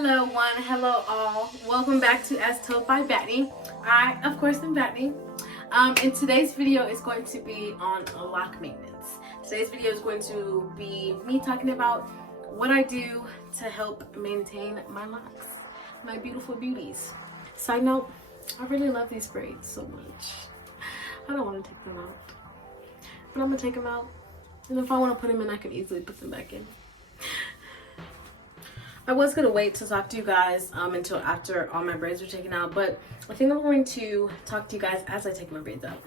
Hello one, hello all. Welcome back to As Told by Battnyd. I, of course, am Battnyd. And today's video is going to be on lock maintenance. Today's video is going to be me talking about what I do to help maintain my locks, my beautiful beauties. Side note, I really love these braids so much. I don't want to take them out, but I'm gonna take them out. And if I want to put them in, I can easily put them back in. I was going to wait to talk to you guys until after all my braids were taken out, but I think I'm going to talk to you guys as I take my braids out.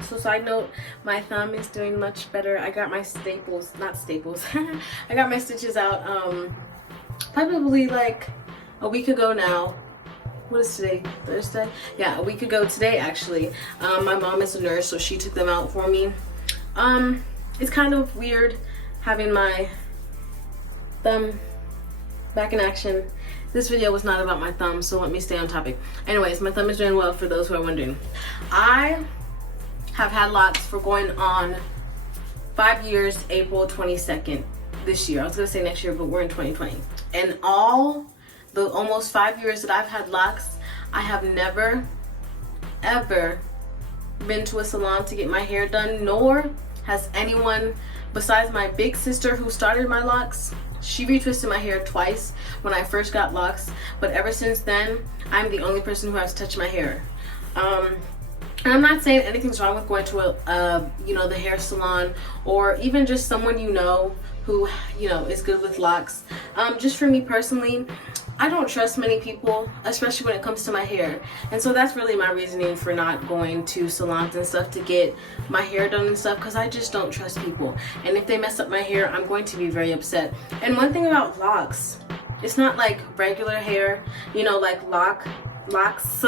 So side note, my thumb is doing much better. I got my not staples, I got my stitches out probably like a week ago now. What is today? Thursday? Yeah, a week ago today actually. My mom is a nurse, so she took them out for me. It's kind of weird having my thumb back in action. This video was not about my thumb, so let me stay on topic. Anyways, my thumb is doing well, for those who are wondering. I have had locks for going on 5 years, April 22nd this year. I was gonna say next year, but we're in 2020. And all the almost 5 years that I've had locks, I have never, ever been to a salon to get my hair done, nor has anyone besides my big sister who started my locks. She retwisted my hair twice when I first got locks, but ever since then, I'm the only person who has touched my hair. And I'm not saying anything's wrong with going to the hair salon, or even just someone who is good with locks. Just for me personally, I don't trust many people, especially when it comes to my hair. And so that's really my reasoning for not going to salons and stuff to get my hair done and stuff, because I just don't trust people. And if they mess up my hair, I'm going to be very upset. And one thing about locks, it's not like regular hair, like locks.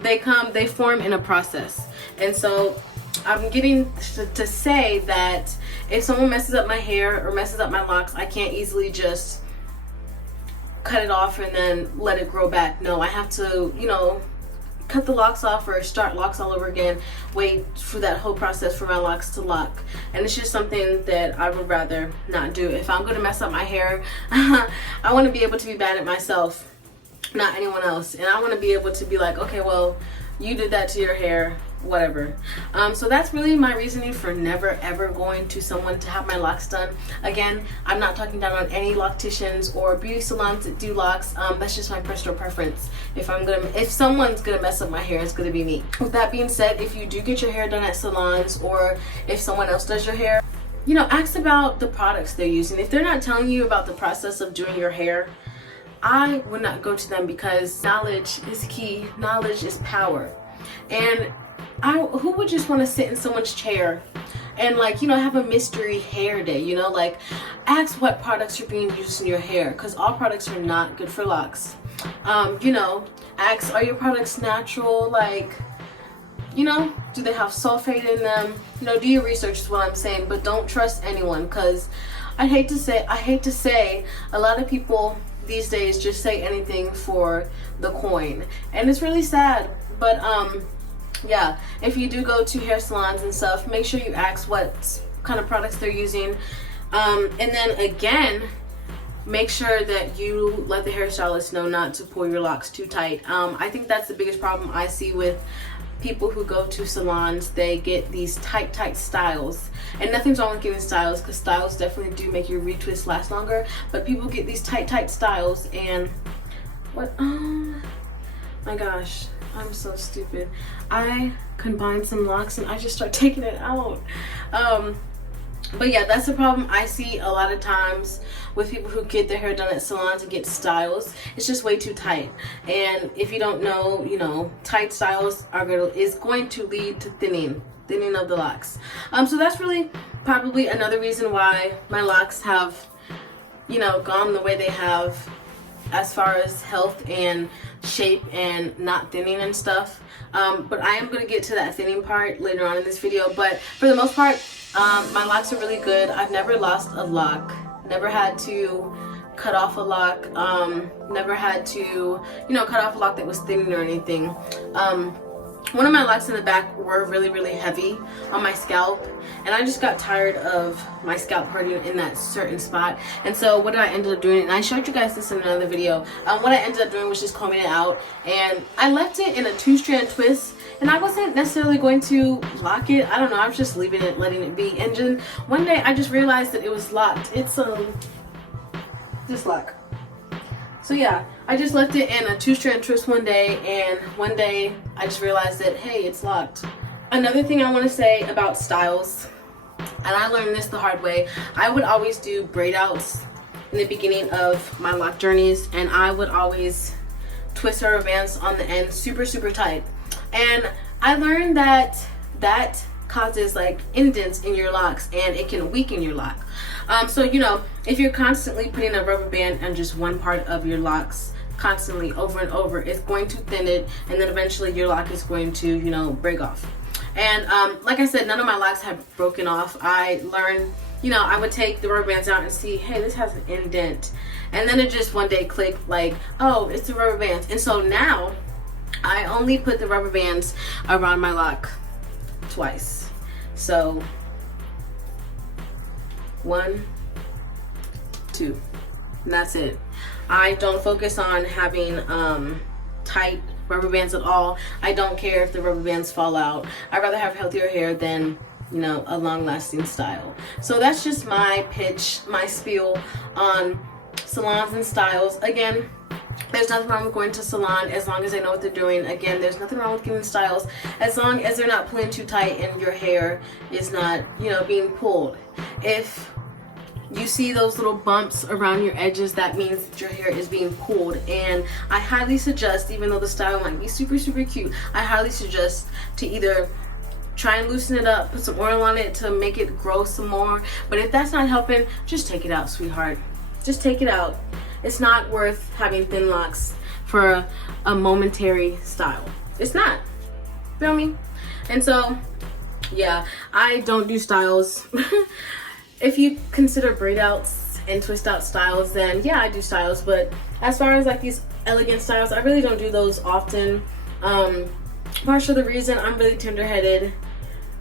They form in a process. And so I'm getting to say that if someone messes up my hair or messes up my locks, I can't easily just cut it off and then let it grow back. No, I have to, cut the locks off or start locks all over again, wait for that whole process for my locks to lock. And it's just something that I would rather not do. If I'm going to mess up my hair, I want to be able to be bad at myself, not anyone else. And I want to be able to be like, okay, well, you did that to your hair, whatever. So that's really my reasoning for never ever going to someone to have my locks done. Again, I'm not talking down on any locticians or beauty salons that do locks. That's just my personal preference. If someone's gonna mess up my hair, it's gonna be me. With that being said, if you do get your hair done at salons, or if someone else does your hair, ask about the products they're using. If they're not telling you about the process of doing your hair, I would not go to them, because knowledge is key. Knowledge is power. And who would just want to sit in someone's chair and have a mystery hair day, ask what products are being used in your hair, because all products are not good for locks. Ask, are your products natural? Do they have sulfate in them? Do your research is what I'm saying, but don't trust anyone, because I hate to say a lot of people these days just say anything for the coin, and it's really sad. But yeah, if you do go to hair salons and stuff, make sure you ask what kind of products they're using, and then again, make sure that you let the hairstylist know not to pull your locks too tight. I think that's the biggest problem I see with people who go to salons. They get these tight styles, and nothing's wrong with getting styles, because styles definitely do make your retwist last longer, but people get these tight styles, and my gosh, I'm so stupid. I combine some locks and I just start taking it out. But yeah, that's the problem I see a lot of times with people who get their hair done at salons and get styles. It's just way too tight. And if you don't know, tight styles is going to lead to thinning of the locks. So that's really probably another reason why my locks have, gone the way they have, as far as health and shape and not thinning and stuff. But I am going to get to that thinning part later on in this video. But for the most part, my locks are really good. I've never lost a lock, never had to cut off a lock, never had to cut off a lock that was thinning or anything. one of my locks in the back were really heavy on my scalp, and I just got tired of my scalp hurting in that certain spot. And so what did I end up doing, and I showed you guys this in another video, what I ended up doing was just combing it out, and I left it in a 2-strand twist, and I wasn't necessarily going to lock it. I don't know, I was just leaving it, letting it be. And then one day I just realized that it was locked. It's this lock. So yeah, I just left it in a 2-strand twist one day, and one day I just realized that, hey, it's locked. Another thing I want to say about styles, and I learned this the hard way, I would always do braid outs in the beginning of my lock journeys, and I would always twist rubber bands on the end super tight. And I learned that that causes like indents in your locks, and it can weaken your lock. So you know, if you're constantly putting a rubber band on just one part of your locks constantly over and over, it's going to thin it, and then eventually your lock is going to, you know, break off. And like I said, none of my locks have broken off. I learned, you know, I would take the rubber bands out and see, hey, this has an indent, and then it just one day clicked, like, oh, it's the rubber bands. And so now I only put the rubber bands around my lock twice. So 1, 2, and that's it. I don't focus on having tight rubber bands at all. I don't care if the rubber bands fall out. I'd rather have healthier hair than, you know, a long-lasting style. So that's just my pitch, my spiel on salons and styles. Again, there's nothing wrong with going to salon as long as they know what they're doing. Again, there's nothing wrong with getting styles as long as they're not pulling too tight and your hair is not, you know, being pulled. If you see those little bumps around your edges, that means that your hair is being pulled. And I highly suggest, even though the style might be super cute, I highly suggest to either try and loosen it up, put some oil on it to make it grow some more. But if that's not helping, just take it out, sweetheart. Just take it out. It's not worth having thin locks for a momentary style. It's not. Feel me? And so, yeah, I don't do styles. If you consider braid outs and twist out styles, then yeah, I do styles. But as far as like these elegant styles, I really don't do those often. Partially the reason I'm really tender-headed,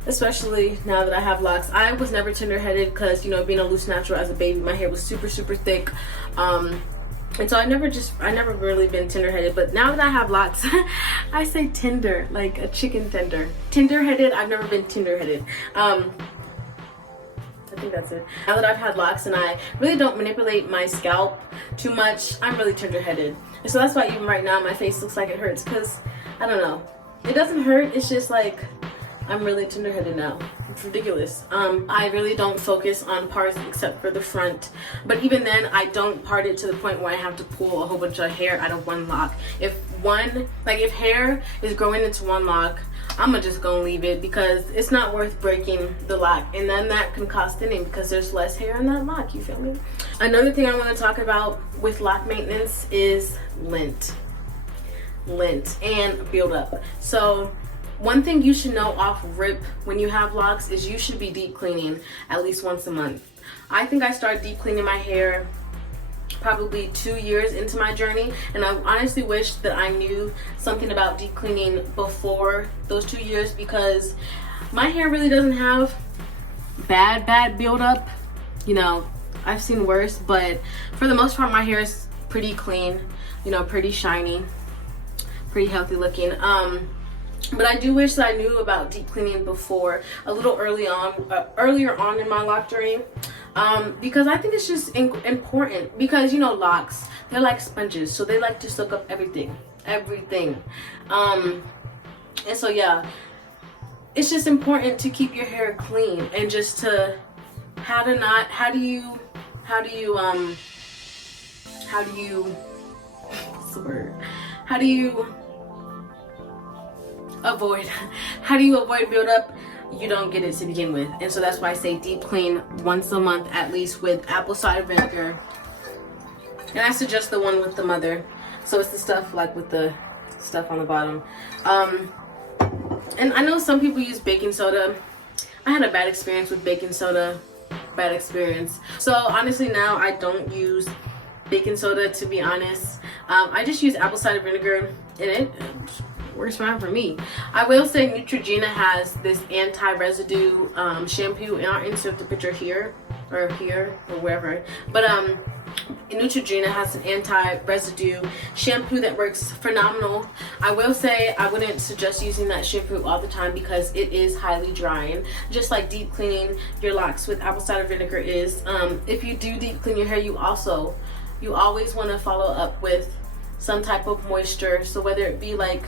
especially now that I have locks. I was never tender-headed because, you know, being a loose natural as a baby, my hair was super thick. And so I never really been tender-headed. But now that I have locks, I say tender, like a chicken tender. Tender-headed, I've never been tender-headed. I think that's it. Now that I've had locks and I really don't manipulate my scalp too much, I'm really tender-headed. And so that's why even right now my face looks like it hurts, because I don't know. It doesn't hurt, it's just like I'm really tender-headed now. It's ridiculous. I really don't focus on parts except for the front. But even then, I don't part it to the point where I have to pull a whole bunch of hair out of one lock. If hair is growing into one lock, I'm just gonna leave it because it's not worth breaking the lock. And then that can cause thinning because there's less hair in that lock, you feel me? Another thing I wanna talk about with lock maintenance is lint and build up. So one thing you should know off rip when you have locks is you should be deep cleaning at least once a month. I think I started deep cleaning my hair probably 2 years into my journey, and I honestly wish that I knew something about deep cleaning before those 2 years, because my hair really doesn't have bad buildup. You know, I've seen worse, but for the most part my hair is pretty clean, you know, pretty shiny, pretty healthy looking. But I do wish that I knew about deep cleaning before, a little earlier on in my lock journey, because I think it's just important. Because, you know, locks, they're like sponges, so they like to soak up everything. And so yeah, it's just important to keep your hair clean and just to how do you what's the word? How do you avoid buildup? You don't get it to begin with. And so that's why I say deep clean once a month at least with apple cider vinegar. And I suggest the one with the mother. So it's the stuff like with the stuff on the bottom. And I know some people use baking soda. I had a bad experience with baking soda. Bad experience. So honestly now I don't use baking soda, to be honest. I just use apple cider vinegar in it. works fine for me. I will say Neutrogena has this anti-residue shampoo, and I'll insert the picture here or wherever. But Neutrogena has an anti-residue shampoo that works phenomenal. I will say I wouldn't suggest using that shampoo all the time because it is highly drying, just like deep cleaning your locks with apple cider vinegar is. If you do deep clean your hair, you always want to follow up with some type of moisture. So whether it be like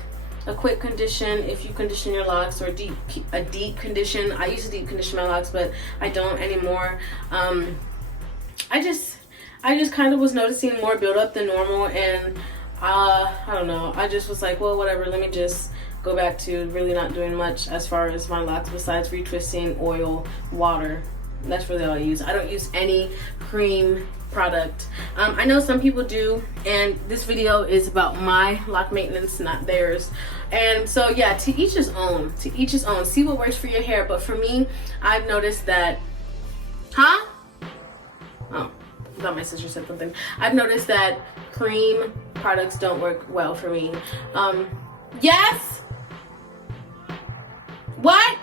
a quick condition if you condition your locks, or a deep condition. I used to deep condition my locks, but I don't anymore. I just kind of was noticing more buildup than normal, and I don't know, I just was like, well, whatever, let me just go back to really not doing much as far as my locks besides retwisting, oil, water. That's really all I use. I don't use any cream product. I know some people do, and this video is about my lock maintenance, not theirs. And so yeah, to each his own. To each his own. See what works for your hair. But for me, I've noticed that, oh, I thought my sister said something. I've noticed that cream products don't work well for me. Yes? What?